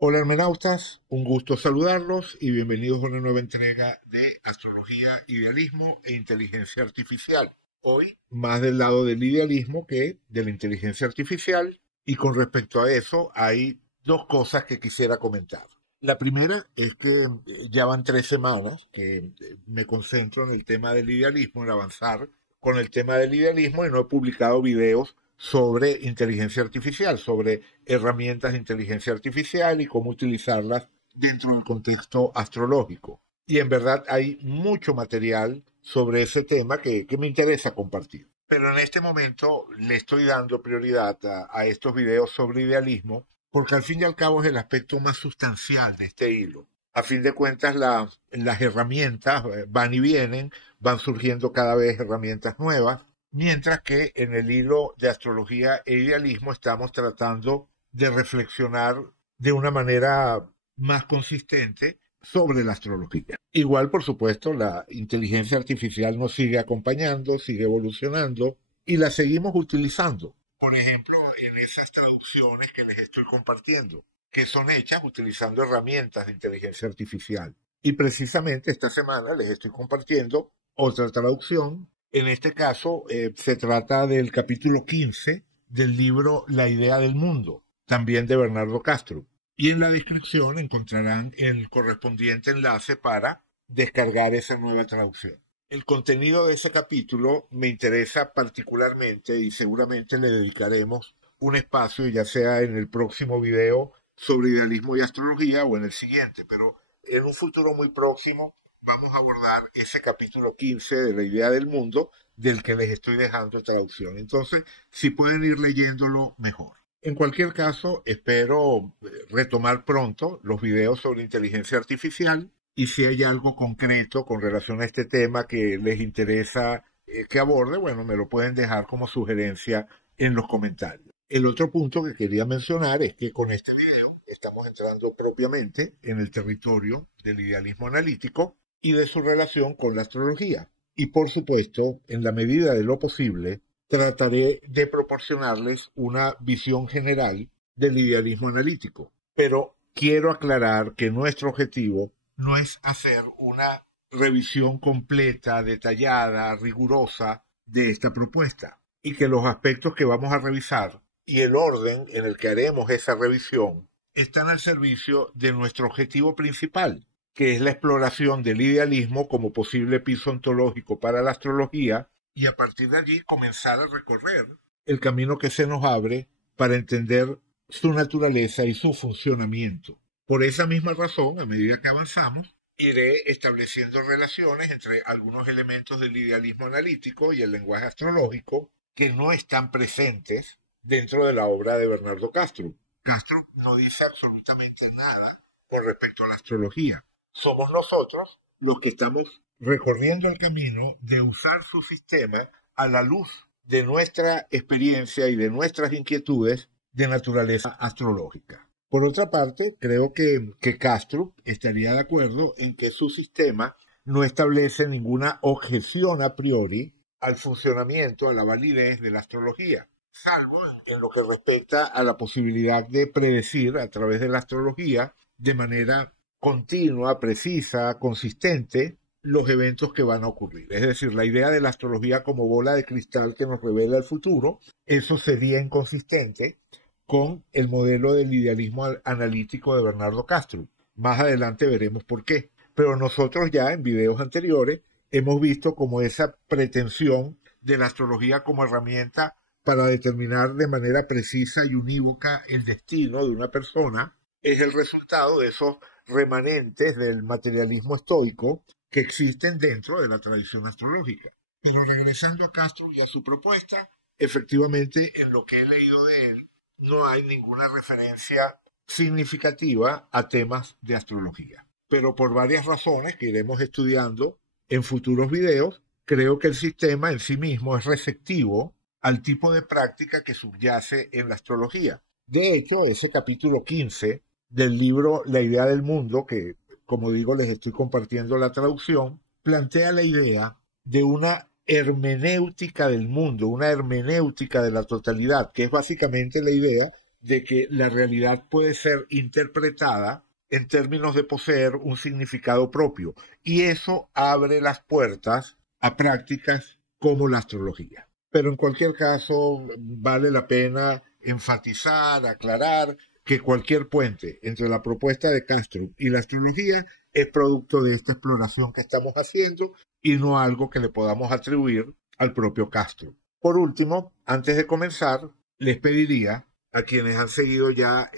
Hola hermenautas, un gusto saludarlos y bienvenidos a una nueva entrega de Astrología, Idealismo e Inteligencia Artificial. Hoy más del lado del idealismo que de la inteligencia artificial, y con respecto a eso hay dos cosas que quisiera comentar. La primera es que ya van 3 semanas que me concentro en el tema del idealismo, en avanzar con el tema del idealismo, y no he publicado videos sobre inteligencia artificial, sobre herramientas de inteligencia artificial y cómo utilizarlas dentro del contexto astrológico. Y en verdad hay mucho material sobre ese tema que me interesa compartir. Pero en este momento le estoy dando prioridad a estos videos sobre idealismo porque al fin y al cabo es el aspecto más sustancial de este hilo. A fin de cuentas, las herramientas van y vienen, van surgiendo cada vez herramientas nuevas, mientras que en el hilo de astrología e idealismo estamos tratando de reflexionar de una manera más consistente sobre la astrología. Igual, por supuesto, la inteligencia artificial nos sigue acompañando, sigue evolucionando y la seguimos utilizando. Por ejemplo, en esas traducciones que les estoy compartiendo, que son hechas utilizando herramientas de inteligencia artificial. Y precisamente esta semana les estoy compartiendo otra traducción. En este caso, se trata del capítulo 15 del libro La idea del mundo, también de Bernardo Castro. Y en la descripción encontrarán el correspondiente enlace para descargar esa nueva traducción. El contenido de ese capítulo me interesa particularmente y seguramente le dedicaremos un espacio, ya sea en el próximo video sobre idealismo y astrología o en el siguiente, pero en un futuro muy próximo vamos a abordar ese capítulo 15 de la idea del mundo del que les estoy dejando traducción. Entonces, si pueden ir leyéndolo, mejor. En cualquier caso, espero retomar pronto los videos sobre inteligencia artificial y si hay algo concreto con relación a este tema que les interesa que aborde, bueno, me lo pueden dejar como sugerencia en los comentarios. El otro punto que quería mencionar es que con este video estamos entrando propiamente en el territorio del idealismo analítico y de su relación con la astrología. Y por supuesto, en la medida de lo posible, trataré de proporcionarles una visión general del idealismo analítico. Pero quiero aclarar que nuestro objetivo no es hacer una revisión completa, detallada, rigurosa de esta propuesta, y que los aspectos que vamos a revisar y el orden en el que haremos esa revisión están al servicio de nuestro objetivo principal, que es la exploración del idealismo como posible piso ontológico para la astrología, y a partir de allí comenzar a recorrer el camino que se nos abre para entender su naturaleza y su funcionamiento. Por esa misma razón, a medida que avanzamos, iré estableciendo relaciones entre algunos elementos del idealismo analítico y el lenguaje astrológico que no están presentes dentro de la obra de Bernardo Castro. Castro no dice absolutamente nada con respecto a la astrología. Somos nosotros los que estamos recorriendo el camino de usar su sistema a la luz de nuestra experiencia y de nuestras inquietudes de naturaleza astrológica. Por otra parte, creo que Castro estaría de acuerdo en que su sistema no establece ninguna objeción a priori al funcionamiento, a la validez de la astrología, salvo en lo que respecta a la posibilidad de predecir a través de la astrología de manera continua, precisa, consistente, los eventos que van a ocurrir. Es decir, la idea de la astrología como bola de cristal que nos revela el futuro, eso sería inconsistente con el modelo del idealismo analítico de Bernardo Castro. Más adelante veremos por qué. Pero nosotros ya en videos anteriores hemos visto como esa pretensión de la astrología como herramienta para determinar de manera precisa y unívoca el destino de una persona es el resultado de esos remanentes del materialismo estoico que existen dentro de la tradición astrológica. Pero regresando a Castro y a su propuesta, efectivamente en lo que he leído de él no hay ninguna referencia significativa a temas de astrología. Pero por varias razones que iremos estudiando en futuros videos, creo que el sistema en sí mismo es receptivo al tipo de práctica que subyace en la astrología. De hecho, ese capítulo 15 del libro La idea del mundo, que como digo les estoy compartiendo la traducción, plantea la idea de una hermenéutica del mundo, una hermenéutica de la totalidad, que es básicamente la idea de que la realidad puede ser interpretada en términos de poseer un significado propio. Y eso abre las puertas a prácticas como la astrología. Pero en cualquier caso, vale la pena enfatizar, aclarar que cualquier puente entre la propuesta de Castro y la astrología es producto de esta exploración que estamos haciendo y no algo que le podamos atribuir al propio Castro. Por último, antes de comenzar, les pediría a quienes han seguido ya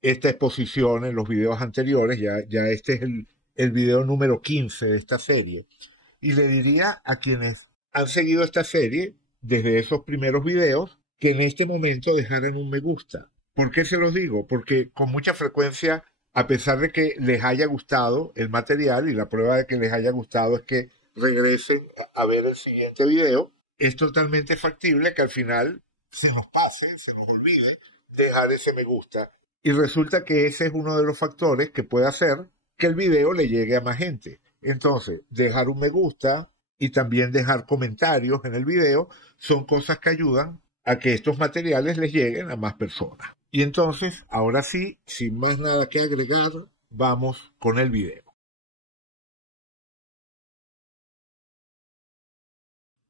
esta exposición en los videos anteriores, ya este es el video número 15 de esta serie, y le diría a quienes han seguido esta serie desde esos primeros videos que en este momento dejaran un me gusta. ¿Por qué se los digo? Porque con mucha frecuencia, a pesar de que les haya gustado el material, y la prueba de que les haya gustado es que regresen a ver el siguiente video, es totalmente factible que al final se nos pase, se nos olvide dejar ese me gusta. Y resulta que ese es uno de los factores que puede hacer que el video le llegue a más gente. Entonces, dejar un me gusta y también dejar comentarios en el video son cosas que ayudan a que estos materiales les lleguen a más personas. Y entonces, ahora sí, sin más nada que agregar, vamos con el video.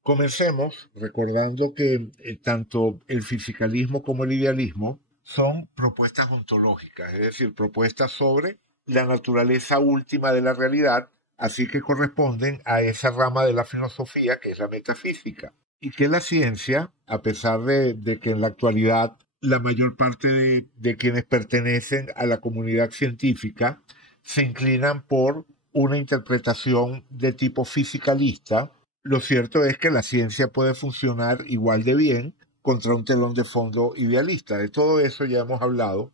Comencemos recordando que tanto el fisicalismo como el idealismo son propuestas ontológicas, es decir, propuestas sobre la naturaleza última de la realidad, así que corresponden a esa rama de la filosofía que es la metafísica. Y que la ciencia, a pesar de que en la actualidad la mayor parte de quienes pertenecen a la comunidad científica se inclinan por una interpretación de tipo fisicalista, lo cierto es que la ciencia puede funcionar igual de bien contra un telón de fondo idealista. De todo eso ya hemos hablado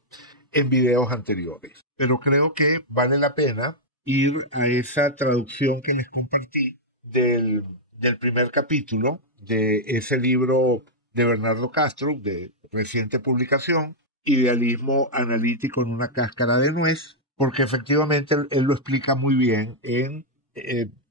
en videos anteriores. Pero creo que vale la pena ir a esa traducción que les compartí del primer capítulo de ese libro de Bernardo Castro, de reciente publicación, Idealismo analítico en una cáscara de nuez, porque efectivamente él lo explica muy bien en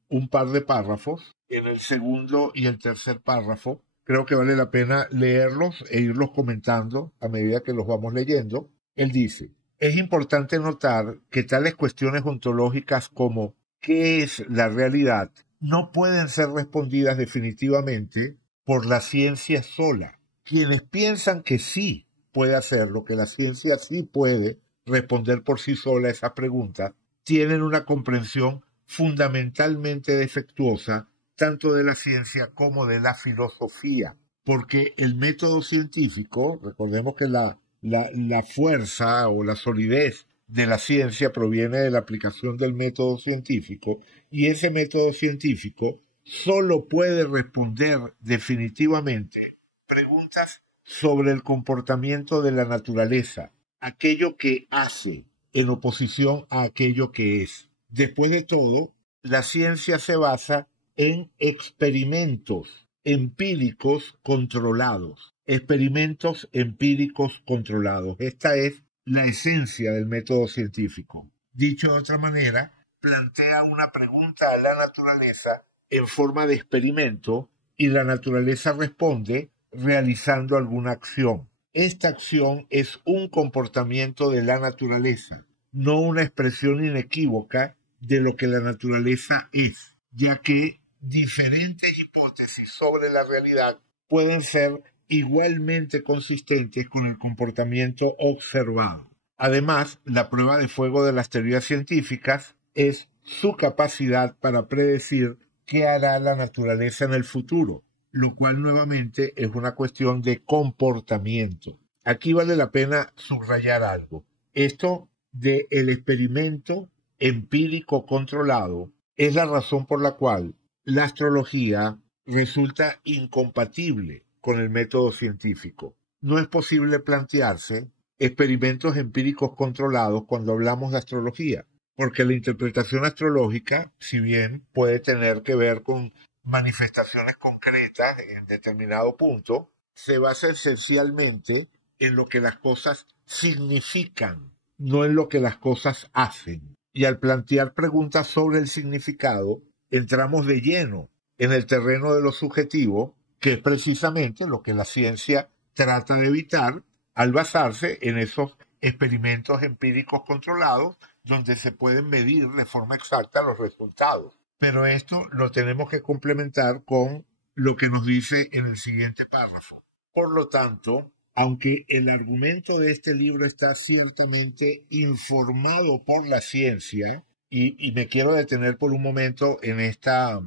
un par de párrafos. En el segundo y el tercer párrafo creo que vale la pena leerlos e irlos comentando a medida que los vamos leyendo. Él dice: es importante notar que tales cuestiones ontológicas como ¿qué es la realidad? No pueden ser respondidas definitivamente por la ciencia sola. Quienes piensan que sí puede hacerlo, que la ciencia sí puede responder por sí sola esa pregunta, tienen una comprensión fundamentalmente defectuosa tanto de la ciencia como de la filosofía, porque el método científico, recordemos que la fuerza o la solidez de la ciencia proviene de la aplicación del método científico, y ese método científico solo puede responder definitivamente preguntas sobre el comportamiento de la naturaleza, aquello que hace en oposición a aquello que es. Después de todo, la ciencia se basa en experimentos empíricos controlados. Experimentos empíricos controlados. Esta es la esencia del método científico. Dicho de otra manera, plantea una pregunta a la naturaleza en forma de experimento y la naturaleza responde realizando alguna acción. Esta acción es un comportamiento de la naturaleza, no una expresión inequívoca de lo que la naturaleza es, ya que diferentes hipótesis sobre la realidad pueden ser igualmente consistentes con el comportamiento observado. Además, la prueba de fuego de las teorías científicas es su capacidad para predecir qué hará la naturaleza en el futuro, lo cual nuevamente es una cuestión de comportamiento. Aquí vale la pena subrayar algo. Esto del experimento empírico controlado es la razón por la cual la astrología resulta incompatible con el método científico. No es posible plantearse experimentos empíricos controlados cuando hablamos de astrología, porque la interpretación astrológica, si bien puede tener que ver con manifestaciones concretas en determinado punto, se basa esencialmente en lo que las cosas significan, no en lo que las cosas hacen. Y al plantear preguntas sobre el significado, entramos de lleno en el terreno de lo subjetivo, que es precisamente lo que la ciencia trata de evitar al basarse en esos experimentos empíricos controlados donde se pueden medir de forma exacta los resultados. Pero esto lo tenemos que complementar con lo que nos dice en el siguiente párrafo. Por lo tanto, aunque el argumento de este libro está ciertamente informado por la ciencia, y me quiero detener por un momento en esta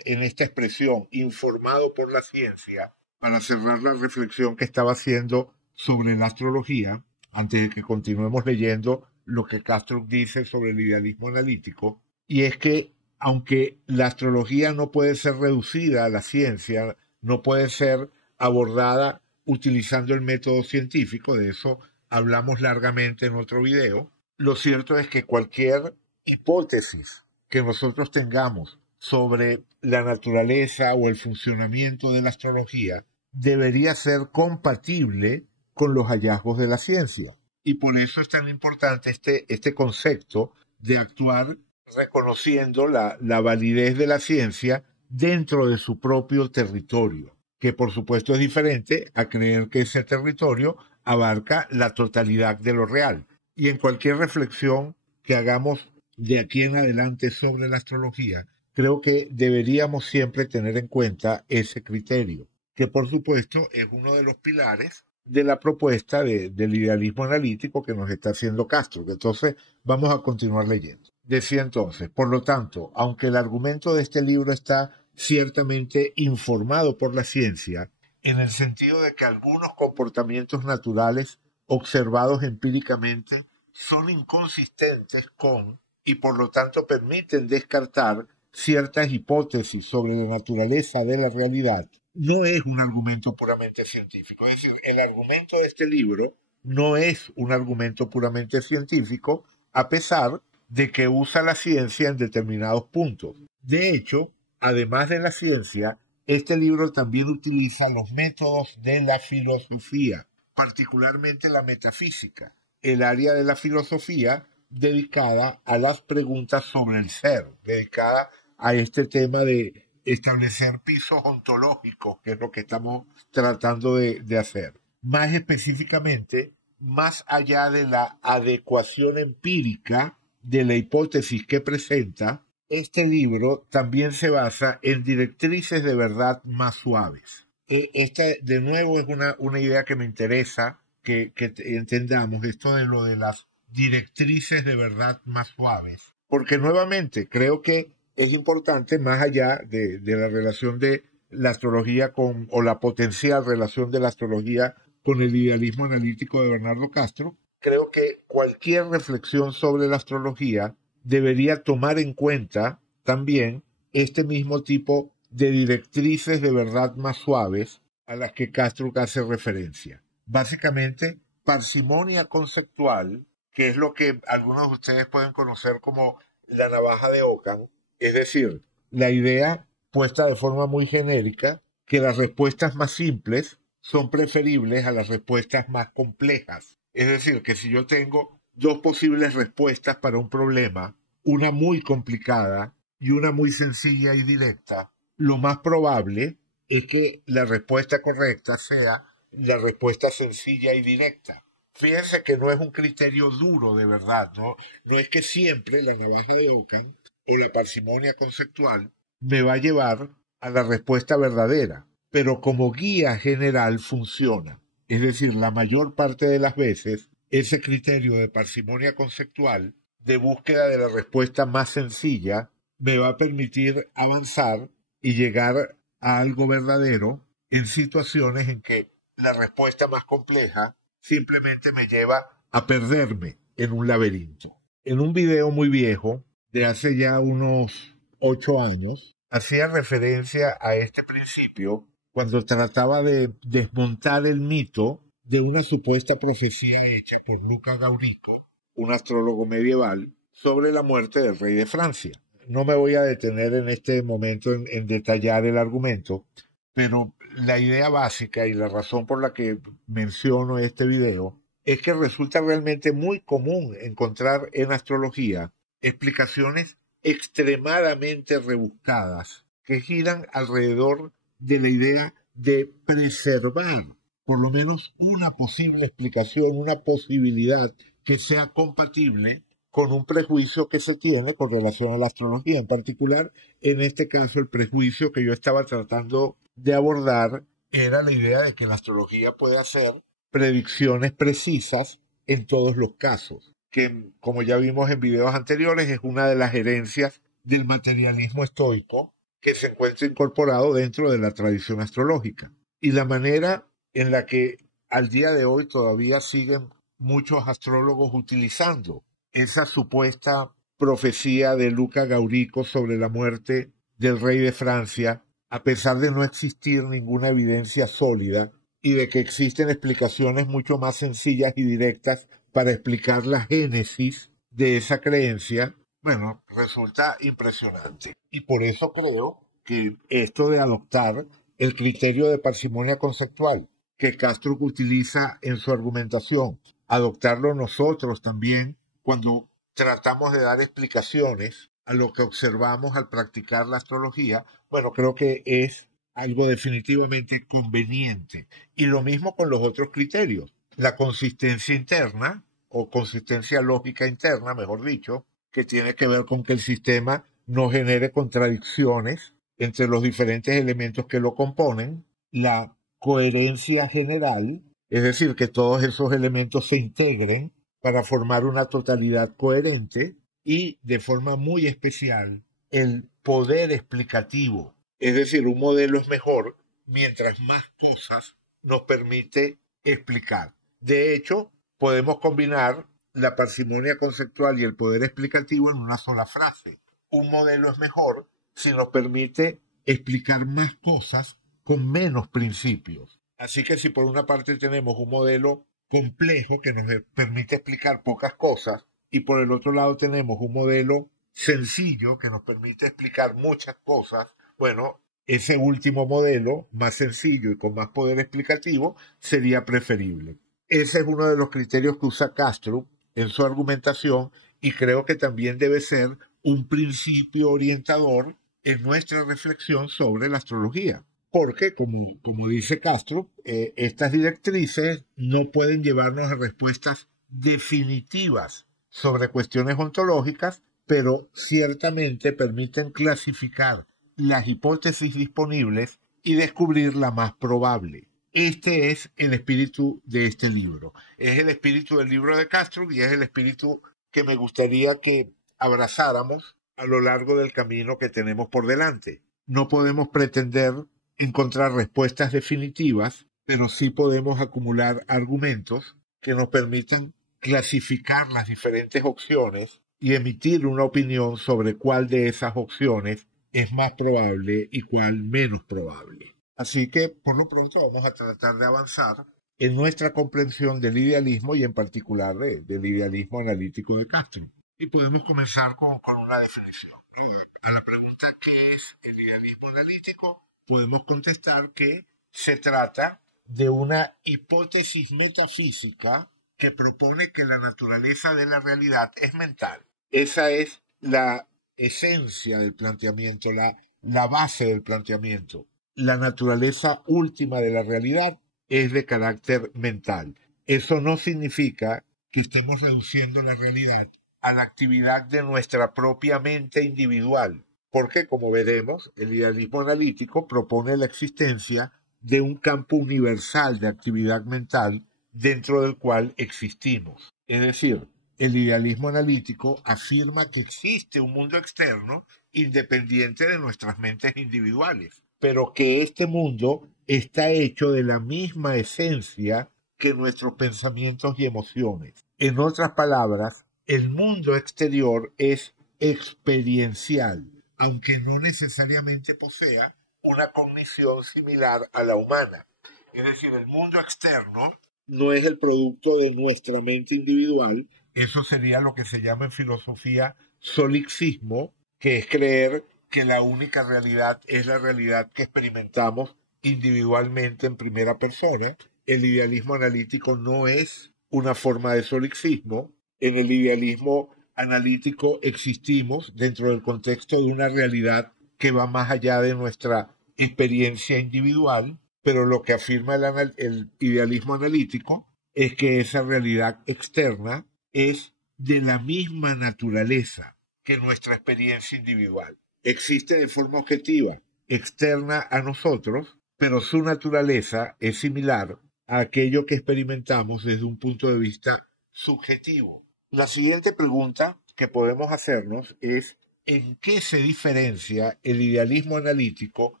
expresión, informado por la ciencia, para cerrar la reflexión que estaba haciendo sobre la astrología, antes de que continuemos leyendo lo que Castro dice sobre el idealismo analítico, y es que aunque la astrología no puede ser reducida a la ciencia, no puede ser abordada utilizando el método científico, de eso hablamos largamente en otro video, lo cierto es que cualquier hipótesis que nosotros tengamos sobre la naturaleza o el funcionamiento de la astrología debería ser compatible con los hallazgos de la ciencia. Y por eso es tan importante este concepto de actuar reconociendo la validez de la ciencia dentro de su propio territorio, que por supuesto es diferente a creer que ese territorio abarca la totalidad de lo real. Y en cualquier reflexión que hagamos de aquí en adelante sobre la astrología, creo que deberíamos siempre tener en cuenta ese criterio, que por supuesto es uno de los pilares de la propuesta del idealismo analítico que nos está haciendo Castro. Entonces, vamos a continuar leyendo. Decía entonces, por lo tanto, aunque el argumento de este libro está ciertamente informado por la ciencia, en el sentido de que algunos comportamientos naturales observados empíricamente son inconsistentes con y por lo tanto permiten descartar ciertas hipótesis sobre la naturaleza de la realidad, no es un argumento puramente científico. Es decir, el argumento de este libro no es un argumento puramente científico, a pesar de que usa la ciencia en determinados puntos. De hecho, además de la ciencia, este libro también utiliza los métodos de la filosofía, particularmente la metafísica, el área de la filosofía dedicada a las preguntas sobre el ser, dedicada a este tema de establecer pisos ontológicos, que es lo que estamos tratando de hacer. Más específicamente, más allá de la adecuación empírica de la hipótesis que presenta, este libro también se basa en directrices de verdad más suaves. Esta, de nuevo, es una idea que me interesa que entendamos, esto de lo de las directrices de verdad más suaves. Porque nuevamente creo que es importante, más allá de la relación de la astrología con, o la potencial relación de la astrología con el idealismo analítico de Bernardo Castro, creo que cualquier reflexión sobre la astrología debería tomar en cuenta también este mismo tipo de directrices de verdad más suaves a las que Castro hace referencia. Básicamente, parsimonia conceptual, que es lo que algunos de ustedes pueden conocer como la navaja de Ockham, es decir, la idea puesta de forma muy genérica que las respuestas más simples son preferibles a las respuestas más complejas. Es decir, que si yo tengo dos posibles respuestas para un problema, una muy complicada y una muy sencilla y directa, lo más probable es que la respuesta correcta sea la respuesta sencilla y directa. Fíjense que no es un criterio duro de verdad, ¿no? No es que siempre la navaja de Ockham o la parsimonia conceptual me va a llevar a la respuesta verdadera, pero como guía general funciona. Es decir, la mayor parte de las veces, ese criterio de parsimonia conceptual, de búsqueda de la respuesta más sencilla, me va a permitir avanzar y llegar a algo verdadero en situaciones en que la respuesta más compleja simplemente me lleva a perderme en un laberinto. En un video muy viejo, de hace ya unos 8 años, hacía referencia a este principio cuando trataba de desmontar el mito de una supuesta profecía hecha por Luca Gaurico, un astrólogo medieval, sobre la muerte del rey de Francia. No me voy a detener en este momento en detallar el argumento, pero la idea básica y la razón por la que menciono este video es que resulta realmente muy común encontrar en astrología explicaciones extremadamente rebuscadas que giran alrededor de la idea de preservar por lo menos una posible explicación, una posibilidad que sea compatible con un prejuicio que se tiene con relación a la astrología. En particular, en este caso, el prejuicio que yo estaba tratando de abordar era la idea de que la astrología puede hacer predicciones precisas en todos los casos, que como ya vimos en videos anteriores es una de las herencias del materialismo estoico que se encuentra incorporado dentro de la tradición astrológica. Y la manera en la que al día de hoy todavía siguen muchos astrólogos utilizando esa supuesta profecía de Luca Gaurico sobre la muerte del rey de Francia, a pesar de no existir ninguna evidencia sólida y de que existen explicaciones mucho más sencillas y directas para explicar la génesis de esa creencia, bueno, resulta impresionante. Y por eso creo que esto de adoptar el criterio de parsimonia conceptual que Castro utiliza en su argumentación, adoptarlo nosotros también cuando tratamos de dar explicaciones a lo que observamos al practicar la astrología, bueno, creo que es algo definitivamente conveniente. Y lo mismo con los otros criterios. La consistencia interna, o consistencia lógica interna, mejor dicho, que tiene que ver con que el sistema no genere contradicciones entre los diferentes elementos que lo componen, la coherencia general, es decir, que todos esos elementos se integren para formar una totalidad coherente, y de forma muy especial el poder explicativo. Es decir, un modelo es mejor mientras más cosas nos permite explicar. De hecho, podemos combinar la parsimonia conceptual y el poder explicativo en una sola frase. Un modelo es mejor si nos permite explicar más cosas con menos principios. Así que si por una parte tenemos un modelo complejo que nos permite explicar pocas cosas y por el otro lado tenemos un modelo sencillo que nos permite explicar muchas cosas, bueno, ese último modelo, más sencillo y con más poder explicativo, sería preferible. Ese es uno de los criterios que usa Castro en su argumentación y creo que también debe ser un principio orientador en nuestra reflexión sobre la astrología. Porque, como dice Castro, estas directrices no pueden llevarnos a respuestas definitivas sobre cuestiones ontológicas, pero ciertamente permiten clasificar las hipótesis disponibles y descubrir la más probable. Este es el espíritu de este libro. Es el espíritu del libro de Castro y es el espíritu que me gustaría que abrazáramos a lo largo del camino que tenemos por delante. No podemos pretender encontrar respuestas definitivas, pero sí podemos acumular argumentos que nos permitan clasificar las diferentes opciones y emitir una opinión sobre cuál de esas opciones es más probable y cuál menos probable. Así que, por lo pronto, vamos a tratar de avanzar en nuestra comprensión del idealismo y en particular del idealismo analítico de Castro. Y podemos comenzar con una definición. A la pregunta ¿qué es el idealismo analítico? Podemos contestar que se trata de una hipótesis metafísica que propone que la naturaleza de la realidad es mental. Esa es la esencia del planteamiento, la base del planteamiento. La naturaleza última de la realidad es de carácter mental. Eso no significa que estemos reduciendo la realidad a la actividad de nuestra propia mente individual, porque, como veremos, el idealismo analítico propone la existencia de un campo universal de actividad mental dentro del cual existimos. Es decir, el idealismo analítico afirma que existe un mundo externo independiente de nuestras mentes individuales, pero que este mundo está hecho de la misma esencia que nuestros pensamientos y emociones. En otras palabras, el mundo exterior es experiencial, aunque no necesariamente posea una cognición similar a la humana. Es decir, el mundo externo no es el producto de nuestra mente individual. Eso sería lo que se llama en filosofía solipsismo, que es creer que la única realidad es la realidad que experimentamos individualmente en primera persona. El idealismo analítico no es una forma de solipsismo. En el idealismo analítico existimos dentro del contexto de una realidad que va más allá de nuestra experiencia individual pero lo que afirma el idealismo analítico es que esa realidad externa es de la misma naturaleza que nuestra experiencia individual. Existe de forma objetiva, externa a nosotros, pero su naturaleza es similar a aquello que experimentamos desde un punto de vista subjetivo. La siguiente pregunta que podemos hacernos es ¿en qué se diferencia el idealismo analítico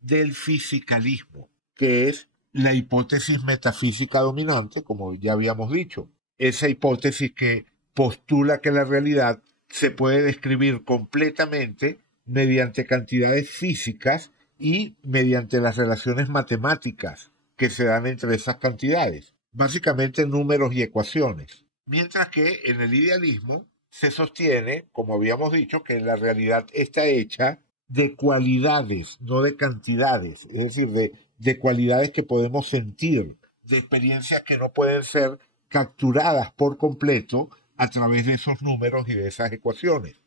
del fisicalismo, que es la hipótesis metafísica dominante, como ya habíamos dicho? Esa hipótesis que postula que la realidad se puede describir completamente mediante cantidades físicas y mediante las relaciones matemáticas que se dan entre esas cantidades, básicamente números y ecuaciones. Mientras que en el idealismo se sostiene, como habíamos dicho, que la realidad está hecha de cualidades, no de cantidades, es decir, de cualidades que podemos sentir, de experiencias que no pueden ser capturadas por completo a través de esos números y de esas ecuaciones.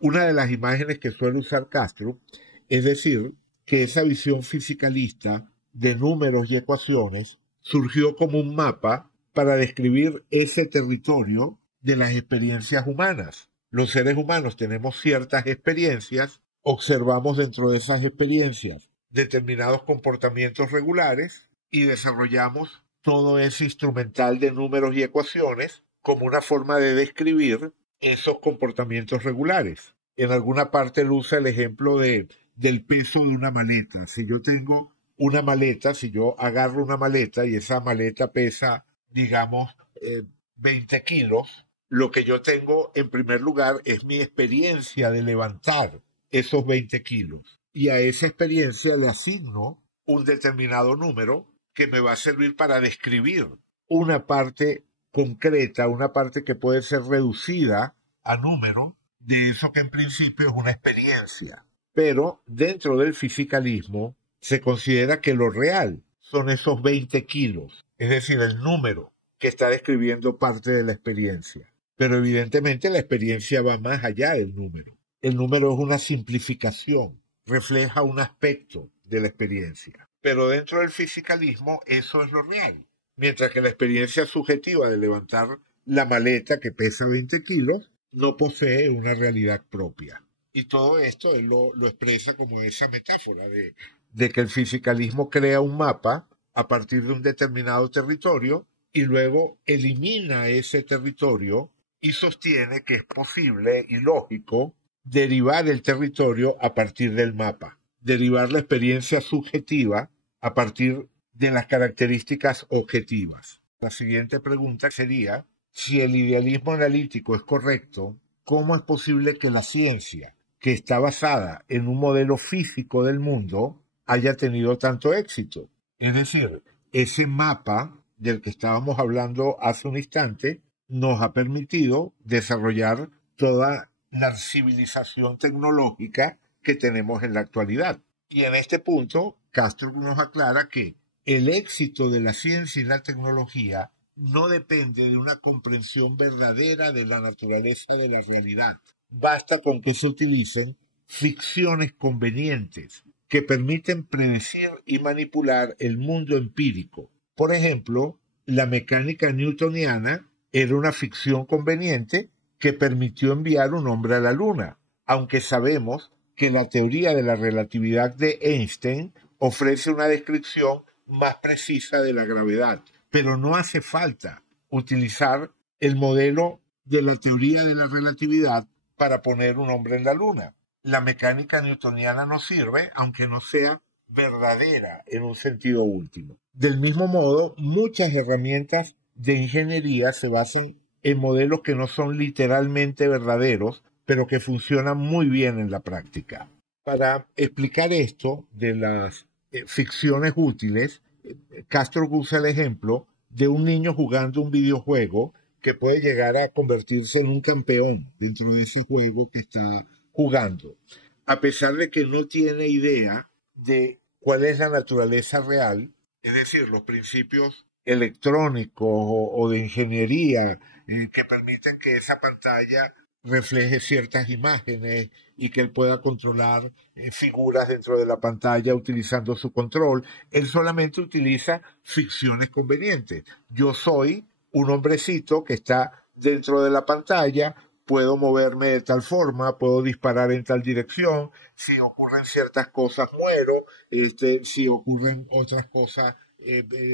Una de las imágenes que suele usar Castro es decir que esa visión fisicalista de números y ecuaciones surgió como un mapa para describir ese territorio de las experiencias humanas. Los seres humanos tenemos ciertas experiencias, observamos dentro de esas experiencias determinados comportamientos regulares y desarrollamos todo ese instrumental de números y ecuaciones como una forma de describir esos comportamientos regulares. En alguna parte él usa el ejemplo del peso de una maleta. Si yo tengo una maleta, si yo agarro una maleta y esa maleta pesa, digamos, 20 kilos, lo que yo tengo en primer lugar es mi experiencia de levantar esos 20 kilos. Y a esa experiencia le asigno un determinado número que me va a servir para describir una parte concreta, una parte que puede ser reducida a número de eso que en principio es una experiencia. Pero dentro del fisicalismo se considera que lo real son esos 20 kilos, es decir, el número que está describiendo parte de la experiencia. Pero evidentemente la experiencia va más allá del número. El número es una simplificación, refleja un aspecto de la experiencia. Pero dentro del fisicalismo eso es lo real. Mientras que la experiencia subjetiva de levantar la maleta que pesa 20 kilos no posee una realidad propia. Y todo esto él lo expresa como esa metáfora de que el fisicalismo crea un mapa a partir de un determinado territorio y luego elimina ese territorio y sostiene que es posible y lógico derivar el territorio a partir del mapa, derivar la experiencia subjetiva a partir de las características objetivas. La siguiente pregunta sería, si el idealismo analítico es correcto, ¿cómo es posible que la ciencia, que está basada en un modelo físico del mundo, haya tenido tanto éxito? Es decir, ese mapa del que estábamos hablando hace un instante nos ha permitido desarrollar toda la civilización tecnológica que tenemos en la actualidad. Y en este punto, Castro nos aclara que el éxito de la ciencia y la tecnología no depende de una comprensión verdadera de la naturaleza de la realidad. Basta con que se utilicen ficciones convenientes que permiten predecir y manipular el mundo empírico. Por ejemplo, la mecánica newtoniana era una ficción conveniente que permitió enviar un hombre a la Luna, aunque sabemos que la teoría de la relatividad de Einstein ofrece una descripción más precisa de la gravedad. Pero no hace falta utilizar el modelo de la teoría de la relatividad para poner un hombre en la Luna. La mecánica newtoniana nos sirve, aunque no sea verdadera en un sentido último. Del mismo modo, muchas herramientas de ingeniería se basan en modelos que no son literalmente verdaderos, pero que funcionan muy bien en la práctica. Para explicar esto de las ficciones útiles, Castro usa el ejemplo de un niño jugando un videojuego que puede llegar a convertirse en un campeón dentro de ese juego que está jugando, a pesar de que no tiene idea de cuál es la naturaleza real, es decir, los principios electrónicos o de ingeniería que permiten que esa pantalla refleje ciertas imágenes y que él pueda controlar figuras dentro de la pantalla utilizando su control. Él solamente utiliza ficciones convenientes. Yo soy un hombrecito que está dentro de la pantalla, puedo moverme de tal forma, puedo disparar en tal dirección, si ocurren ciertas cosas muero, si ocurren otras cosas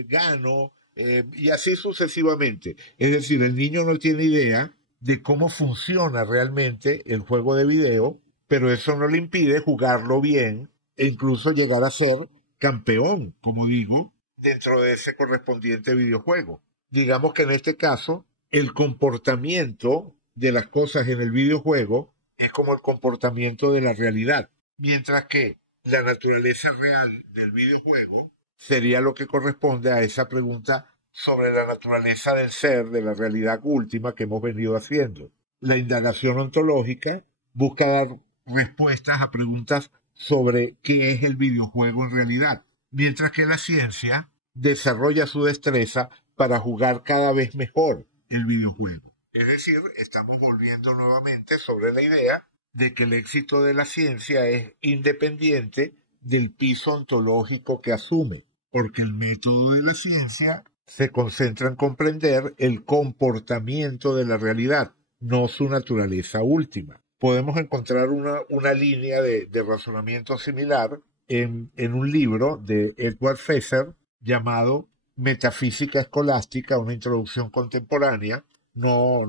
gano, y así sucesivamente. Es decir, el niño no tiene idea de cómo funciona realmente el juego de video, pero eso no le impide jugarlo bien e incluso llegar a ser campeón, como digo, dentro de ese correspondiente videojuego. Digamos que en este caso, el comportamiento de las cosas en el videojuego es como el comportamiento de la realidad, mientras que la naturaleza real del videojuego sería lo que corresponde a esa pregunta sobre la naturaleza del ser, de la realidad última que hemos venido haciendo. La indagación ontológica busca dar respuestas a preguntas sobre qué es el videojuego en realidad, mientras que la ciencia desarrolla su destreza para jugar cada vez mejor el videojuego. Es decir, estamos volviendo nuevamente sobre la idea de que el éxito de la ciencia es independiente del piso ontológico que asume, porque el método de la ciencia se concentra en comprender el comportamiento de la realidad, no su naturaleza última. Podemos encontrar una línea de razonamiento similar en un libro de Edward Fesser llamado Metafísica Escolástica, una introducción contemporánea. No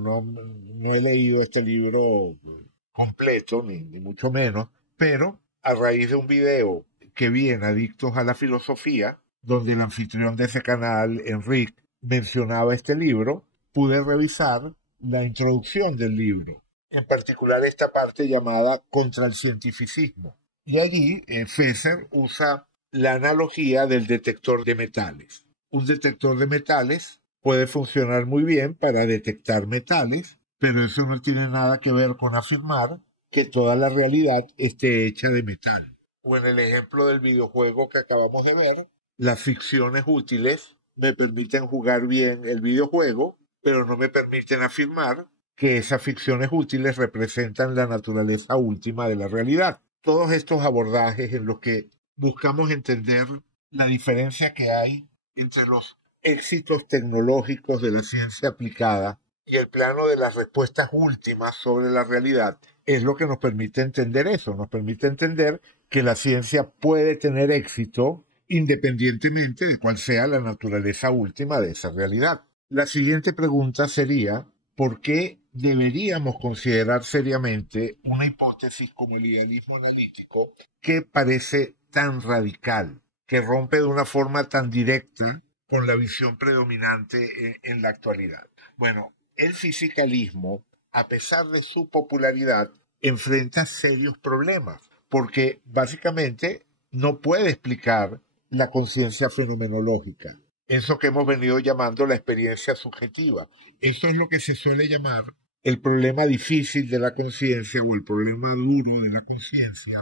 he leído este libro completo, ni mucho menos, pero a raíz de un video que vi en Adictos a la Filosofía, donde el anfitrión de ese canal, Enrique, mencionaba este libro, pude revisar la introducción del libro, en particular esta parte llamada Contra el cientificismo. Y allí Fesser usa la analogía del detector de metales. Un detector de metales puede funcionar muy bien para detectar metales, pero eso no tiene nada que ver con afirmar que toda la realidad esté hecha de metal. O en el ejemplo del videojuego que acabamos de ver, las ficciones útiles me permiten jugar bien el videojuego, pero no me permiten afirmar que esas ficciones útiles representan la naturaleza última de la realidad. Todos estos abordajes en los que buscamos entender la diferencia que hay entre los éxitos tecnológicos de la ciencia aplicada y el plano de las respuestas últimas sobre la realidad es lo que nos permite entender eso, nos permite entender que la ciencia puede tener éxito independientemente de cuál sea la naturaleza última de esa realidad. La siguiente pregunta sería, ¿por qué deberíamos considerar seriamente una hipótesis como el idealismo analítico que parece tan radical, que rompe de una forma tan directa con la visión predominante en la actualidad? Bueno, el fisicalismo, a pesar de su popularidad, enfrenta serios problemas, porque básicamente no puede explicar la conciencia fenomenológica, eso que hemos venido llamando la experiencia subjetiva. Eso es lo que se suele llamar el problema difícil de la conciencia o el problema duro de la conciencia,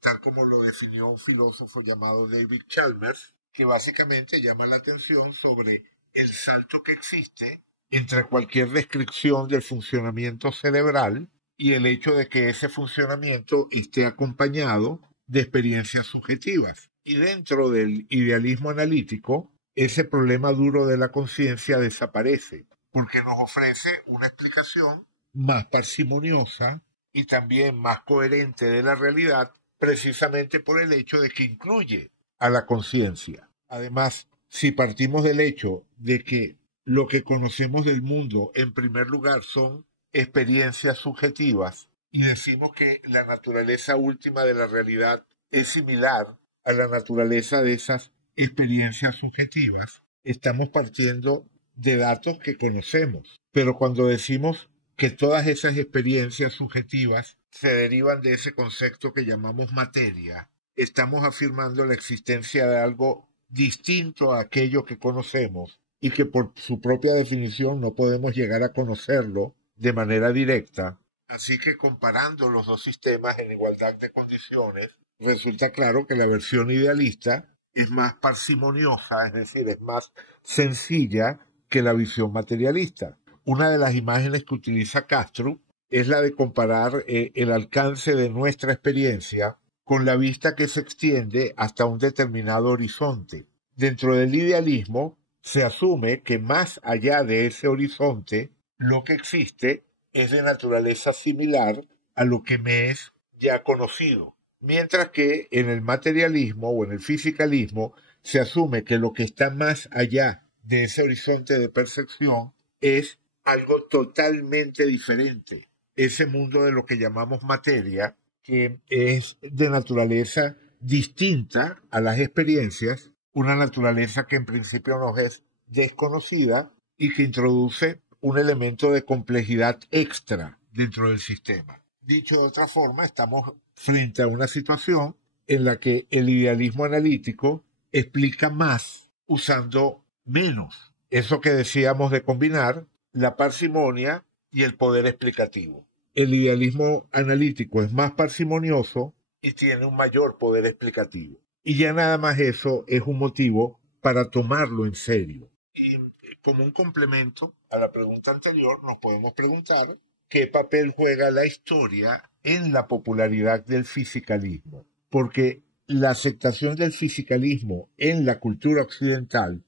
tal como lo definió un filósofo llamado David Chalmers, que básicamente llama la atención sobre el salto que existe entre cualquier descripción del funcionamiento cerebral y el hecho de que ese funcionamiento esté acompañado de experiencias subjetivas. Y dentro del idealismo analítico, ese problema duro de la conciencia desaparece, porque nos ofrece una explicación más parsimoniosa y también más coherente de la realidad, precisamente por el hecho de que incluye a la conciencia. Además, si partimos del hecho de que lo que conocemos del mundo, en primer lugar, son experiencias subjetivas, y decimos que la naturaleza última de la realidad es similar a la naturaleza de esas experiencias subjetivas, estamos partiendo de datos que conocemos. Pero cuando decimos que todas esas experiencias subjetivas se derivan de ese concepto que llamamos materia, estamos afirmando la existencia de algo distinto a aquello que conocemos y que por su propia definición no podemos llegar a conocerlo de manera directa. Así que comparando los dos sistemas en igualdad de condiciones, resulta claro que la versión idealista es más parsimoniosa, es decir, es más sencilla que la visión materialista. Una de las imágenes que utiliza Castro es la de comparar el alcance de nuestra experiencia con la vista que se extiende hasta un determinado horizonte. Dentro del idealismo se asume que más allá de ese horizonte, lo que existe es de naturaleza similar a lo que me es ya conocido. Mientras que en el materialismo o en el fisicalismo se asume que lo que está más allá de ese horizonte de percepción es algo totalmente diferente. Ese mundo de lo que llamamos materia, que es de naturaleza distinta a las experiencias, una naturaleza que en principio nos es desconocida y que introduce un elemento de complejidad extra dentro del sistema. Dicho de otra forma, estamos frente a una situación en la que el idealismo analítico explica más usando menos. Eso que decíamos de combinar la parsimonia y el poder explicativo. El idealismo analítico es más parsimonioso y tiene un mayor poder explicativo. Y ya nada más eso es un motivo para tomarlo en serio. Y como un complemento a la pregunta anterior, nos podemos preguntar qué papel juega la historia en la popularidad del fisicalismo. Porque la aceptación del fisicalismo en la cultura occidental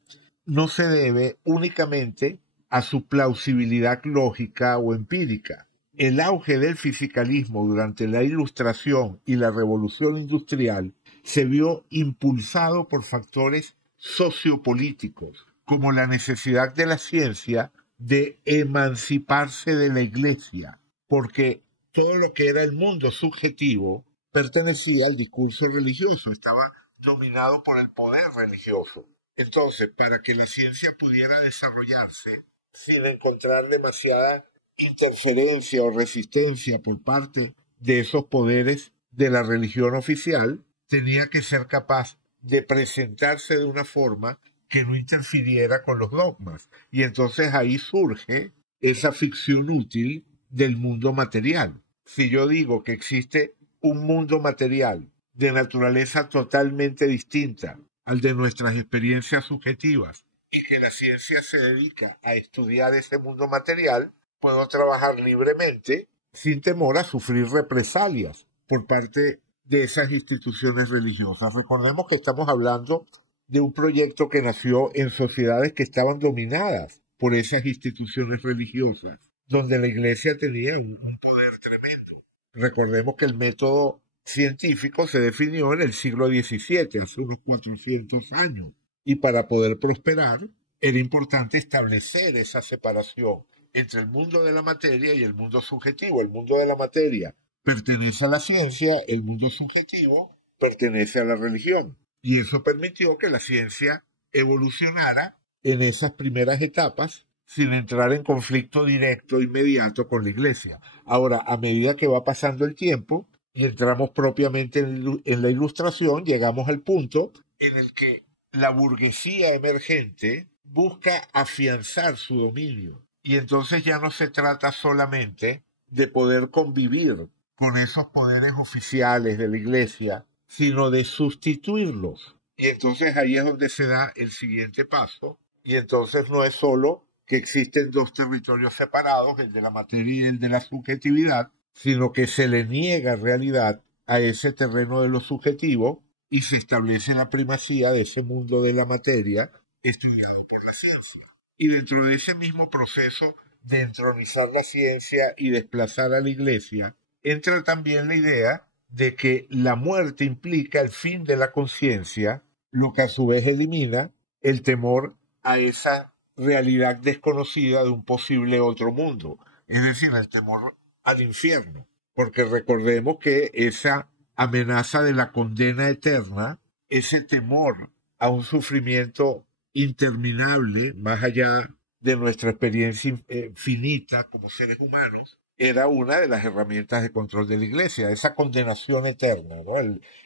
no se debe únicamente a su plausibilidad lógica o empírica. El auge del fisicalismo durante la Ilustración y la Revolución Industrial se vio impulsado por factores sociopolíticos, como la necesidad de la ciencia de emanciparse de la Iglesia, porque todo lo que era el mundo subjetivo pertenecía al discurso religioso, estaba dominado por el poder religioso. Entonces, para que la ciencia pudiera desarrollarse sin encontrar demasiada interferencia o resistencia por parte de esos poderes de la religión oficial, tenía que ser capaz de presentarse de una forma que no interfiriera con los dogmas. Y entonces ahí surge esa ficción útil del mundo material. Si yo digo que existe un mundo material de naturaleza totalmente distinta al de nuestras experiencias subjetivas y que la ciencia se dedica a estudiar ese mundo material, puedo trabajar libremente sin temor a sufrir represalias por parte de esas instituciones religiosas. Recordemos que estamos hablando de un proyecto que nació en sociedades que estaban dominadas por esas instituciones religiosas, donde la Iglesia tenía un poder tremendo. Recordemos que el método científico se definió en el siglo XVII, hace unos 400 años, y para poder prosperar era importante establecer esa separación entre el mundo de la materia y el mundo subjetivo. El mundo de la materia pertenece a la ciencia, el mundo subjetivo pertenece a la religión. Y eso permitió que la ciencia evolucionara en esas primeras etapas sin entrar en conflicto directo, inmediato con la Iglesia. Ahora, a medida que va pasando el tiempo y entramos propiamente en la Ilustración, llegamos al punto en el que la burguesía emergente busca afianzar su dominio. Y entonces ya no se trata solamente de poder convivir con esos poderes oficiales de la Iglesia, sino de sustituirlos. Y entonces ahí es donde se da el siguiente paso. Y entonces no es solo que existen dos territorios separados, el de la materia y el de la subjetividad, sino que se le niega realidad a ese terreno de lo subjetivo y se establece la primacía de ese mundo de la materia estudiado por la ciencia. Y dentro de ese mismo proceso de entronizar la ciencia y desplazar a la Iglesia, entra también la idea de que la muerte implica el fin de la conciencia, lo que a su vez elimina el temor a esa realidad desconocida de un posible otro mundo, es decir, el temor al infierno, porque recordemos que esa amenaza de la condena eterna, ese temor a un sufrimiento interminable, más allá de nuestra experiencia finita como seres humanos, era una de las herramientas de control de la Iglesia, esa condenación eterna, ¿no?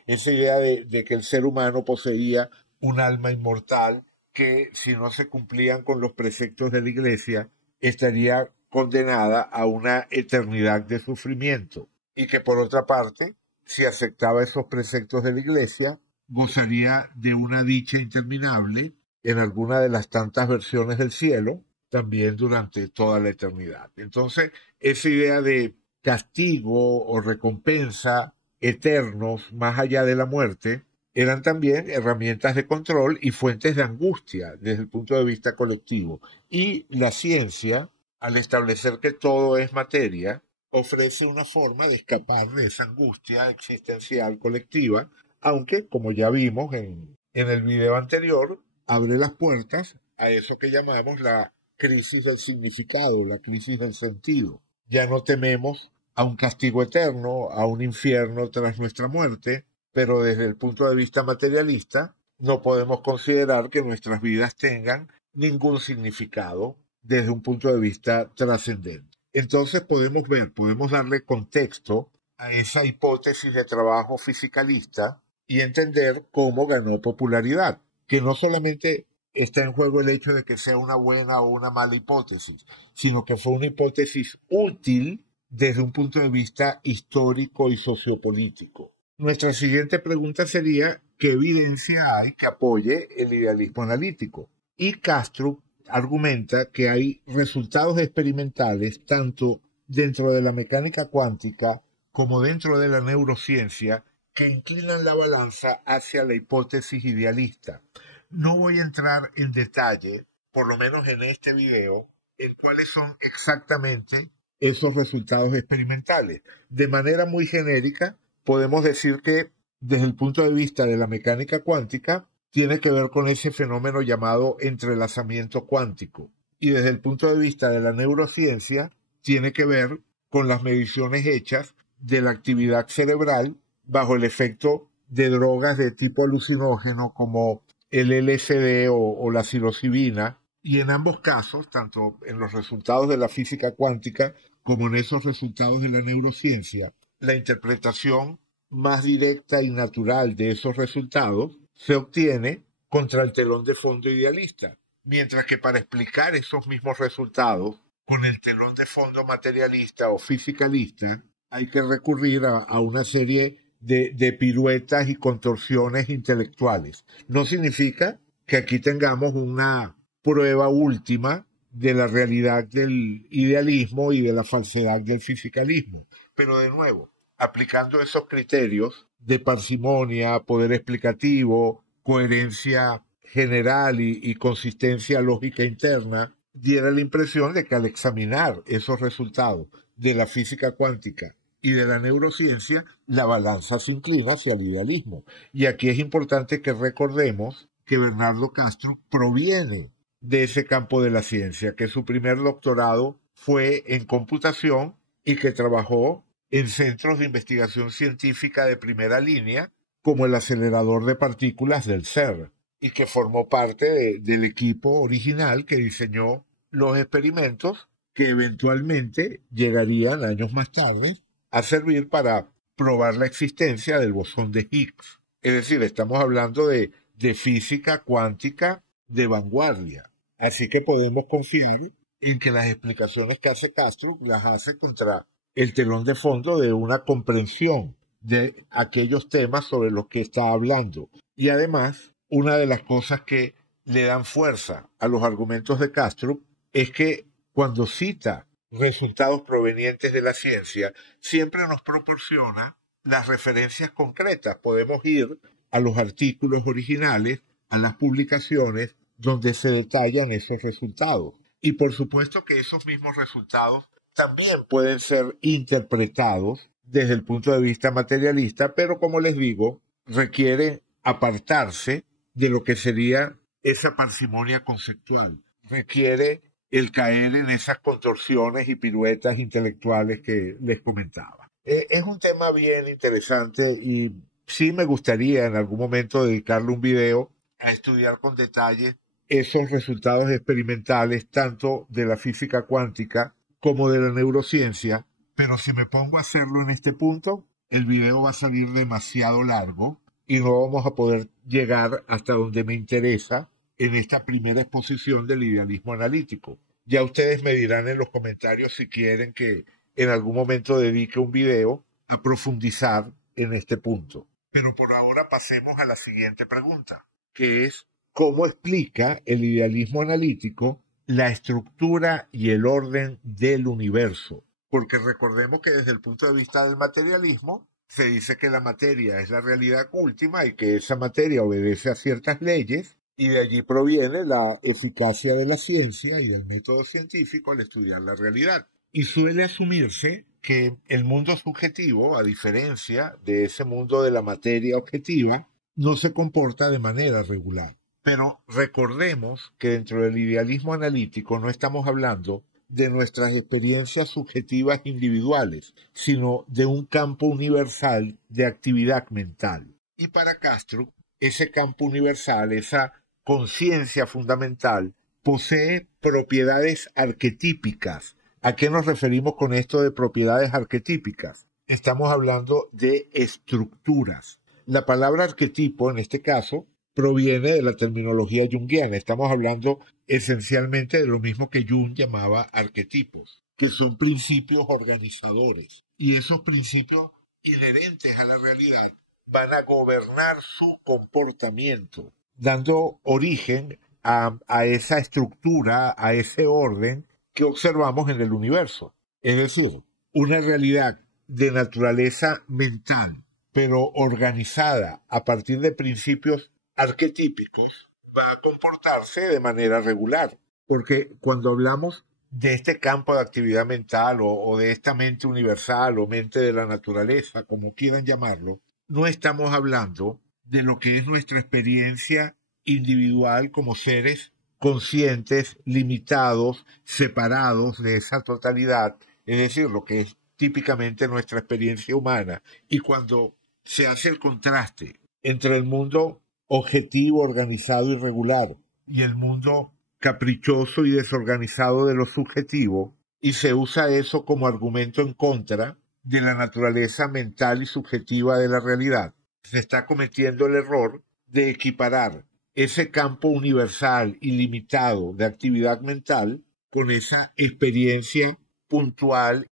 Esa idea de que el ser humano poseía un alma inmortal que, si no se cumplían con los preceptos de la Iglesia, estaría condenada a una eternidad de sufrimiento. Y que, por otra parte, si aceptaba esos preceptos de la Iglesia, gozaría de una dicha interminable en alguna de las tantas versiones del cielo, también durante toda la eternidad. Entonces, esa idea de castigo o recompensa eternos más allá de la muerte, eran también herramientas de control y fuentes de angustia desde el punto de vista colectivo. Y la ciencia, al establecer que todo es materia, ofrece una forma de escapar de esa angustia existencial colectiva, aunque, como ya vimos en el video anterior, abre las puertas a eso que llamamos la crisis del significado, la crisis del sentido. Ya no tememos a un castigo eterno, a un infierno tras nuestra muerte, pero desde el punto de vista materialista no podemos considerar que nuestras vidas tengan ningún significado desde un punto de vista trascendente. Entonces podemos darle contexto a esa hipótesis de trabajo fisicalista y entender cómo ganó popularidad, que no solamente está en juego el hecho de que sea una buena o una mala hipótesis, sino que fue una hipótesis útil desde un punto de vista histórico y sociopolítico. Nuestra siguiente pregunta sería, ¿qué evidencia hay que apoye el idealismo analítico? Y Castro argumenta que hay resultados experimentales tanto dentro de la mecánica cuántica como dentro de la neurociencia que inclinan la balanza hacia la hipótesis idealista. No voy a entrar en detalle, por lo menos en este video, en cuáles son exactamente esos resultados experimentales. De manera muy genérica, podemos decir que desde el punto de vista de la mecánica cuántica, tiene que ver con ese fenómeno llamado entrelazamiento cuántico. Y desde el punto de vista de la neurociencia, tiene que ver con las mediciones hechas de la actividad cerebral bajo el efecto de drogas de tipo alucinógeno como el LSD o la psilocibina, y en ambos casos, tanto en los resultados de la física cuántica como en esos resultados de la neurociencia, la interpretación más directa y natural de esos resultados se obtiene contra el telón de fondo idealista, mientras que para explicar esos mismos resultados con el telón de fondo materialista o fisicalista hay que recurrir a una serie de piruetas y contorsiones intelectuales. No significa que aquí tengamos una prueba última de la realidad del idealismo y de la falsedad del fisicalismo. Pero de nuevo, aplicando esos criterios de parsimonia, poder explicativo, coherencia general y consistencia lógica interna, diera la impresión de que al examinar esos resultados de la física cuántica y de la neurociencia, la balanza se inclina hacia el idealismo. Y aquí es importante que recordemos que Bernardo Castro proviene de ese campo de la ciencia, que su primer doctorado fue en computación y que trabajó en centros de investigación científica de primera línea, como el acelerador de partículas del CERN, y que formó parte del equipo original que diseñó los experimentos que eventualmente llegarían años más tarde a servir para probar la existencia del bosón de Higgs. Es decir, estamos hablando de física cuántica de vanguardia. Así que podemos confiar en que las explicaciones que hace Castro las hace contra el telón de fondo de una comprensión de aquellos temas sobre los que está hablando. Y además, una de las cosas que le dan fuerza a los argumentos de Castro es que cuando cita resultados provenientes de la ciencia, siempre nos proporciona las referencias concretas. Podemos ir a los artículos originales, a las publicaciones donde se detallan esos resultados. Y por supuesto que esos mismos resultados también pueden ser interpretados desde el punto de vista materialista, pero como les digo, requiere apartarse de lo que sería esa parsimonia conceptual. Requiere el caer en esas contorsiones y piruetas intelectuales que les comentaba. Es un tema bien interesante y sí me gustaría en algún momento dedicarle un video a estudiar con detalle esos resultados experimentales tanto de la física cuántica como de la neurociencia, pero si me pongo a hacerlo en este punto, el video va a salir demasiado largo y no vamos a poder llegar hasta donde me interesa en esta primera exposición del idealismo analítico. Ya ustedes me dirán en los comentarios si quieren que en algún momento dedique un video a profundizar en este punto. Pero por ahora pasemos a la siguiente pregunta, que es ¿cómo explica el idealismo analítico la estructura y el orden del universo? porque recordemos que desde el punto de vista del materialismo, se dice que la materia es la realidad última y que esa materia obedece a ciertas leyes, y de allí proviene la eficacia de la ciencia y del método científico al estudiar la realidad. Y suele asumirse que el mundo subjetivo, a diferencia de ese mundo de la materia objetiva, no se comporta de manera regular. Pero recordemos que dentro del idealismo analítico no estamos hablando de nuestras experiencias subjetivas individuales, sino de un campo universal de actividad mental. Y para Castro, ese campo universal, esa conciencia fundamental, posee propiedades arquetípicas. ¿A qué nos referimos con esto de propiedades arquetípicas? Estamos hablando de estructuras. La palabra arquetipo, en este caso, proviene de la terminología junguiana. Estamos hablando esencialmente de lo mismo que Jung llamaba arquetipos, que son principios organizadores. Y esos principios inherentes a la realidad van a gobernar su comportamiento, dando origen a esa estructura, a ese orden que observamos en el universo. Es decir, una realidad de naturaleza mental, pero organizada a partir de principios arquetípicos, va a comportarse de manera regular. Porque cuando hablamos de este campo de actividad mental o de esta mente universal o mente de la naturaleza, como quieran llamarlo, no estamos hablando de lo que es nuestra experiencia individual como seres conscientes, limitados, separados de esa totalidad, es decir, lo que es típicamente nuestra experiencia humana. Y cuando se hace el contraste entre el mundo objetivo, organizado y regular y el mundo caprichoso y desorganizado de lo subjetivo, y se usa eso como argumento en contra de la naturaleza mental y subjetiva de la realidad, se está cometiendo el error de equiparar ese campo universal y limitado de actividad mental con esa experiencia puntual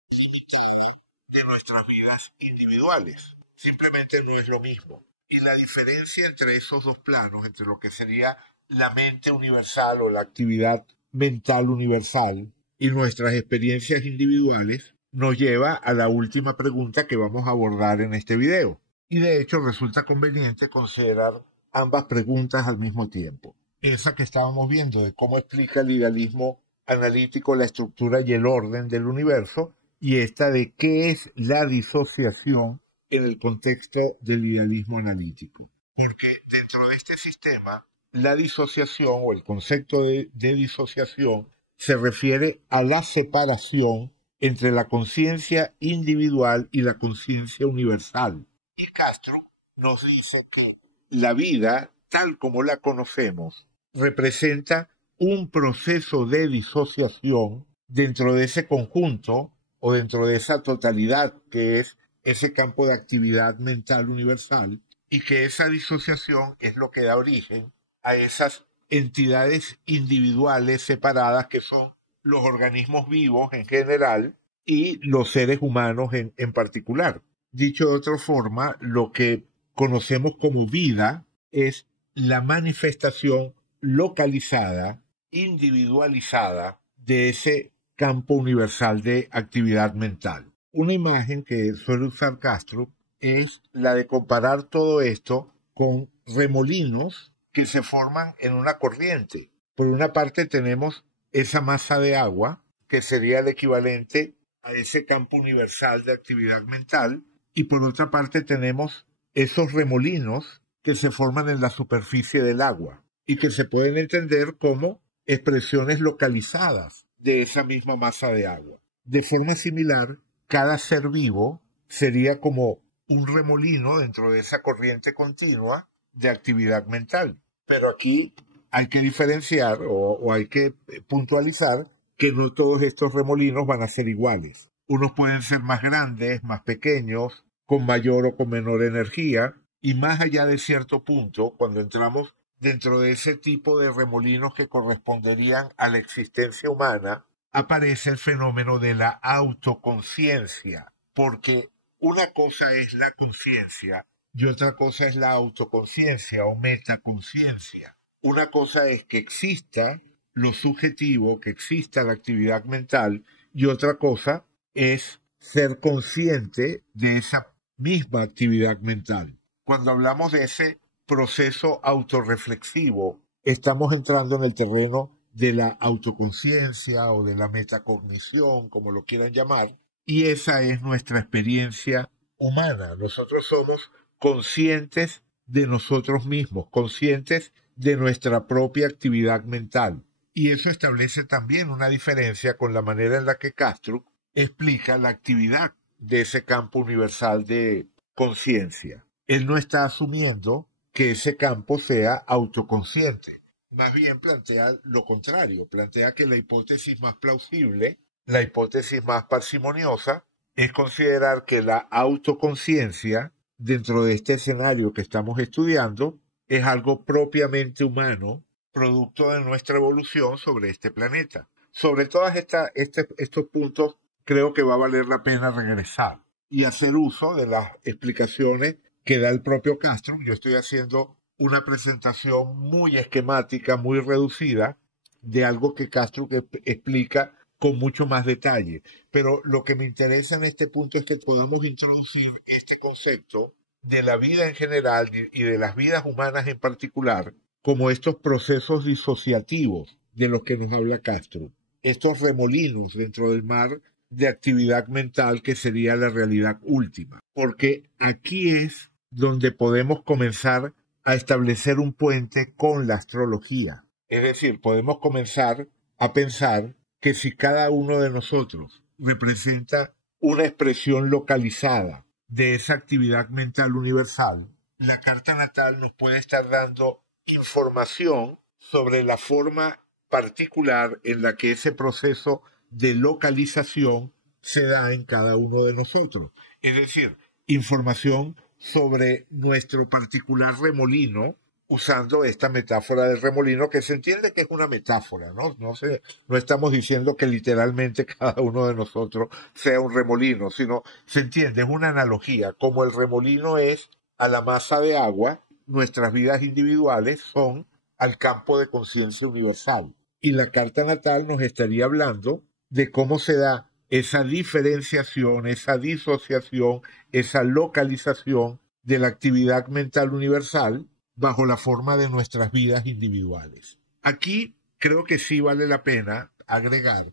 de nuestras vidas individuales. Simplemente no es lo mismo. Y la diferencia entre esos dos planos, entre lo que sería la mente universal o la actividad mental universal y nuestras experiencias individuales, nos lleva a la última pregunta que vamos a abordar en este video. Y de hecho resulta conveniente considerar ambas preguntas al mismo tiempo. Esa que estábamos viendo de cómo explica el idealismo analítico la estructura y el orden del universo, y esta de qué es la disociación en el contexto del idealismo analítico. Porque dentro de este sistema, la disociación o el concepto de disociación se refiere a la separación entre la conciencia individual y la conciencia universal. Y Castro nos dice que la vida, tal como la conocemos, representa un proceso de disociación dentro de ese conjunto o dentro de esa totalidad que es ese campo de actividad mental universal, y que esa disociación es lo que da origen a esas entidades individuales separadas que son los organismos vivos en general y los seres humanos en particular. Dicho de otra forma, lo que conocemos como vida es la manifestación localizada, individualizada de ese campo universal de actividad mental. Una imagen que suele usar Castro es la de comparar todo esto con remolinos que se forman en una corriente. Por una parte tenemos esa masa de agua, que sería el equivalente a ese campo universal de actividad mental, y por otra parte tenemos esos remolinos que se forman en la superficie del agua y que se pueden entender como expresiones localizadas de esa misma masa de agua. De forma similar, cada ser vivo sería como un remolino dentro de esa corriente continua de actividad mental. Pero aquí hay que diferenciar o hay que puntualizar que no todos estos remolinos van a ser iguales. Unos pueden ser más grandes, más pequeños, con mayor o con menor energía, y más allá de cierto punto, cuando entramos dentro de ese tipo de remolinos que corresponderían a la existencia humana, aparece el fenómeno de la autoconciencia, porque una cosa es la conciencia y otra cosa es la autoconciencia o metaconciencia. Una cosa es que exista lo subjetivo, que exista la actividad mental, y otra cosa es ser consciente de esa misma actividad mental. Cuando hablamos de ese proceso autorreflexivo, estamos entrando en el terreno de la autoconciencia o de la metacognición, como lo quieran llamar, y esa es nuestra experiencia humana. Nosotros somos conscientes de nosotros mismos, conscientes de nuestra propia actividad mental. Y eso establece también una diferencia con la manera en la que Kastrup explica la actividad de ese campo universal de conciencia. Él no está asumiendo que ese campo sea autoconsciente. Más bien plantea lo contrario, plantea que la hipótesis más plausible, la hipótesis más parsimoniosa, es considerar que la autoconciencia, dentro de este escenario que estamos estudiando, es algo propiamente humano, producto de nuestra evolución sobre este planeta. Sobre todos estos puntos, creo que va a valer la pena regresar y hacer uso de las explicaciones que da el propio Castro. Yo estoy haciendo una presentación muy esquemática, muy reducida, de algo que Castro explica con mucho más detalle. Pero lo que me interesa en este punto es que podamos introducir este concepto de la vida en general y de las vidas humanas en particular como estos procesos disociativos de los que nos habla Castro, estos remolinos dentro del mar de actividad mental que sería la realidad última. Porque aquí es donde podemos comenzar a establecer un puente con la astrología. Es decir, podemos comenzar a pensar que si cada uno de nosotros representa una expresión localizada de esa actividad mental universal, la carta natal nos puede estar dando información sobre la forma particular en la que ese proceso de localización se da en cada uno de nosotros. Es decir, información sobre nuestro particular remolino, usando esta metáfora del remolino, que se entiende que es una metáfora, ¿no? No estamos diciendo que literalmente cada uno de nosotros sea un remolino, sino se entiende, es una analogía. Como el remolino es a la masa de agua, nuestras vidas individuales son al campo de conciencia universal. Y la carta natal nos estaría hablando de cómo se da esa diferenciación, esa disociación, esa localización de la actividad mental universal bajo la forma de nuestras vidas individuales. Aquí creo que sí vale la pena agregar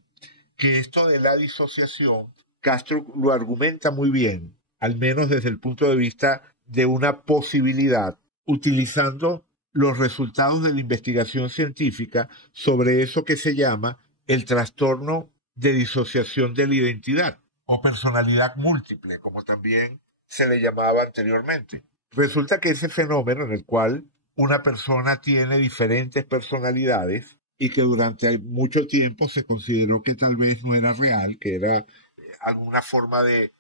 que esto de la disociación, Castro lo argumenta muy bien, al menos desde el punto de vista de una posibilidad, utilizando los resultados de la investigación científica sobre eso que se llama el trastorno de disociación de la identidad o personalidad múltiple, como también se le llamaba anteriormente. Resulta que ese fenómeno en el cual una persona tiene diferentes personalidades y que durante mucho tiempo se consideró que tal vez no era real, que era alguna forma de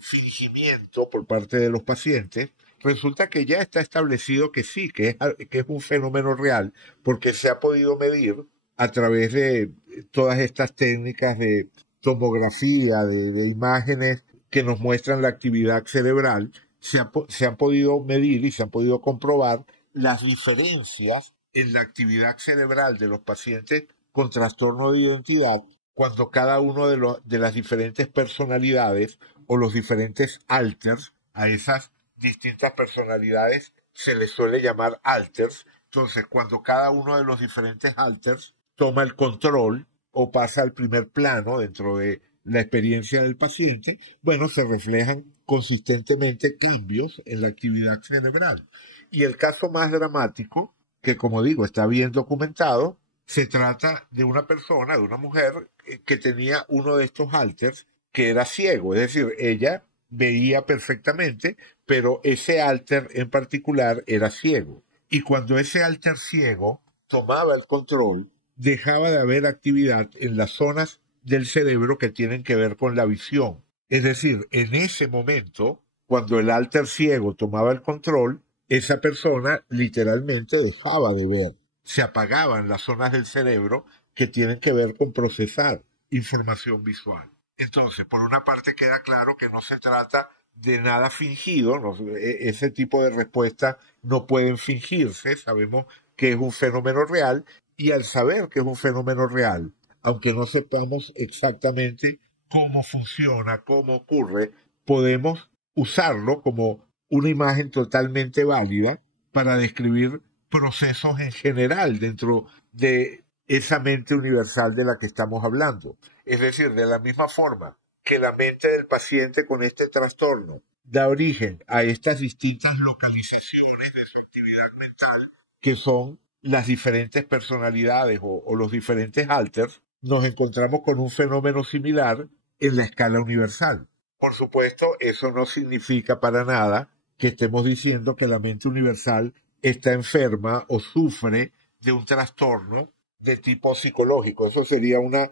fingimiento por parte de los pacientes, resulta que ya está establecido que sí, que es un fenómeno real, porque se ha podido medir a través de todas estas técnicas de tomografía, de imágenes que nos muestran la actividad cerebral, se han podido medir y se han podido comprobar las diferencias en la actividad cerebral de los pacientes con trastorno de identidad cuando cada uno de las diferentes personalidades o los diferentes alters, a esas distintas personalidades se les suele llamar alters. Entonces, cuando cada uno de los diferentes alters toma el control o pasa al primer plano dentro de la experiencia del paciente, bueno, se reflejan consistentemente cambios en la actividad cerebral. Y el caso más dramático, que como digo está bien documentado, se trata de una persona, de una mujer que tenía uno de estos alters que era ciego, es decir, ella veía perfectamente, pero ese alter en particular era ciego. Y cuando ese alter ciego tomaba el control, dejaba de haber actividad en las zonas del cerebro que tienen que ver con la visión. Es decir, en ese momento, cuando el alter ciego tomaba el control, esa persona literalmente dejaba de ver. Se apagaban las zonas del cerebro que tienen que ver con procesar información visual. Entonces, por una parte queda claro que no se trata de nada fingido, ese tipo de respuestas no pueden fingirse, sabemos que es un fenómeno real, y al saber que es un fenómeno real, aunque no sepamos exactamente cómo funciona, cómo ocurre, podemos usarlo como una imagen totalmente válida para describir procesos en general dentro de esa mente universal de la que estamos hablando. Es decir, de la misma forma que la mente del paciente con este trastorno da origen a estas distintas localizaciones de su actividad mental, que son las diferentes personalidades o los diferentes alters, nos encontramos con un fenómeno similar en la escala universal. Por supuesto, eso no significa para nada que estemos diciendo que la mente universal está enferma o sufre de un trastorno de tipo psicológico. Eso sería una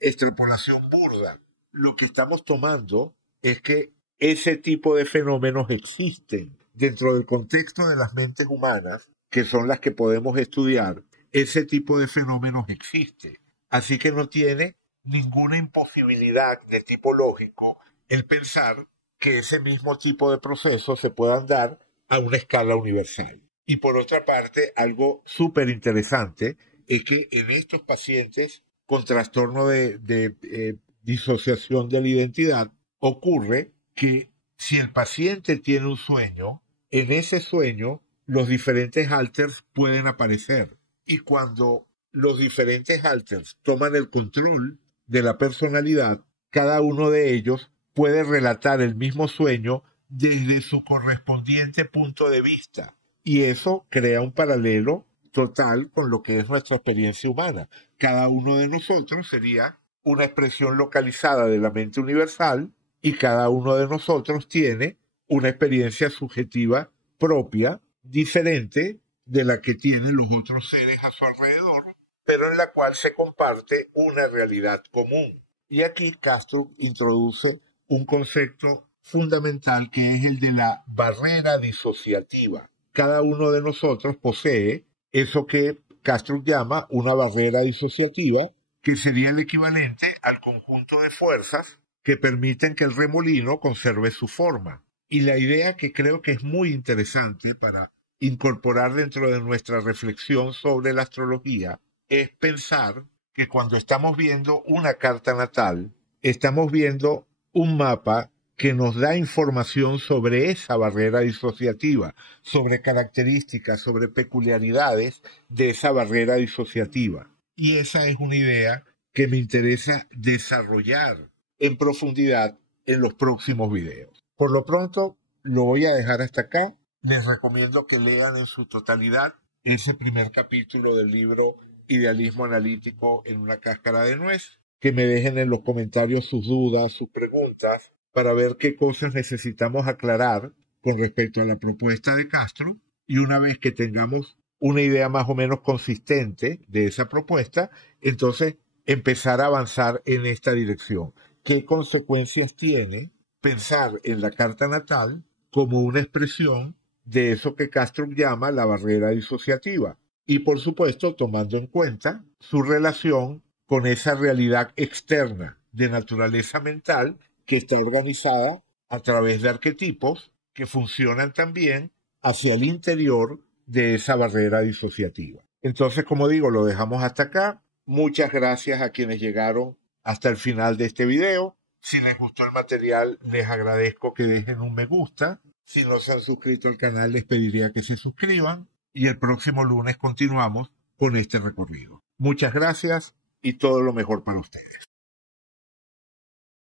extrapolación burda. Lo que estamos tomando es que ese tipo de fenómenos existen dentro del contexto de las mentes humanas, que son las que podemos estudiar. Ese tipo de fenómenos existe. Así que no tiene ninguna imposibilidad de tipo lógico el pensar que ese mismo tipo de procesos se puedan dar a una escala universal. Y por otra parte, algo súper interesante es que en estos pacientes con trastorno de disociación de la identidad ocurre que si el paciente tiene un sueño, en ese sueño los diferentes alters pueden aparecer. Y cuando los diferentes alters toman el control de la personalidad, cada uno de ellos puede relatar el mismo sueño desde su correspondiente punto de vista. Y eso crea un paralelo total con lo que es nuestra experiencia humana. Cada uno de nosotros sería una expresión localizada de la mente universal y cada uno de nosotros tiene una experiencia subjetiva propia, diferente de la que tienen los otros seres a su alrededor, pero en la cual se comparte una realidad común. Y aquí Castro introduce un concepto fundamental que es el de la barrera disociativa. Cada uno de nosotros posee eso que Castro llama una barrera disociativa, que sería el equivalente al conjunto de fuerzas que permiten que el remolino conserve su forma. Y la idea que creo que es muy interesante para incorporar dentro de nuestra reflexión sobre la astrología es pensar que cuando estamos viendo una carta natal, estamos viendo un mapa que nos da información sobre esa barrera disociativa, sobre características, sobre peculiaridades de esa barrera disociativa. Y esa es una idea que me interesa desarrollar en profundidad en los próximos videos. Por lo pronto, lo voy a dejar hasta acá. Les recomiendo que lean en su totalidad ese primer capítulo del libro Idealismo Analítico en una cáscara de nuez, que me dejen en los comentarios sus dudas, sus preguntas, para ver qué cosas necesitamos aclarar con respecto a la propuesta de Castro, y una vez que tengamos una idea más o menos consistente de esa propuesta, entonces empezar a avanzar en esta dirección. ¿Qué consecuencias tiene pensar en la carta natal como una expresión de eso que Castro llama la barrera disociativa? Y por supuesto tomando en cuenta su relación con esa realidad externa de naturaleza mental que está organizada a través de arquetipos que funcionan también hacia el interior de esa barrera disociativa. Entonces, como digo, lo dejamos hasta acá. Muchas gracias a quienes llegaron hasta el final de este video. Si les gustó el material, les agradezco que dejen un me gusta. Si no se han suscrito al canal, les pediría que se suscriban. Y el próximo lunes continuamos con este recorrido. Muchas gracias y todo lo mejor para ustedes.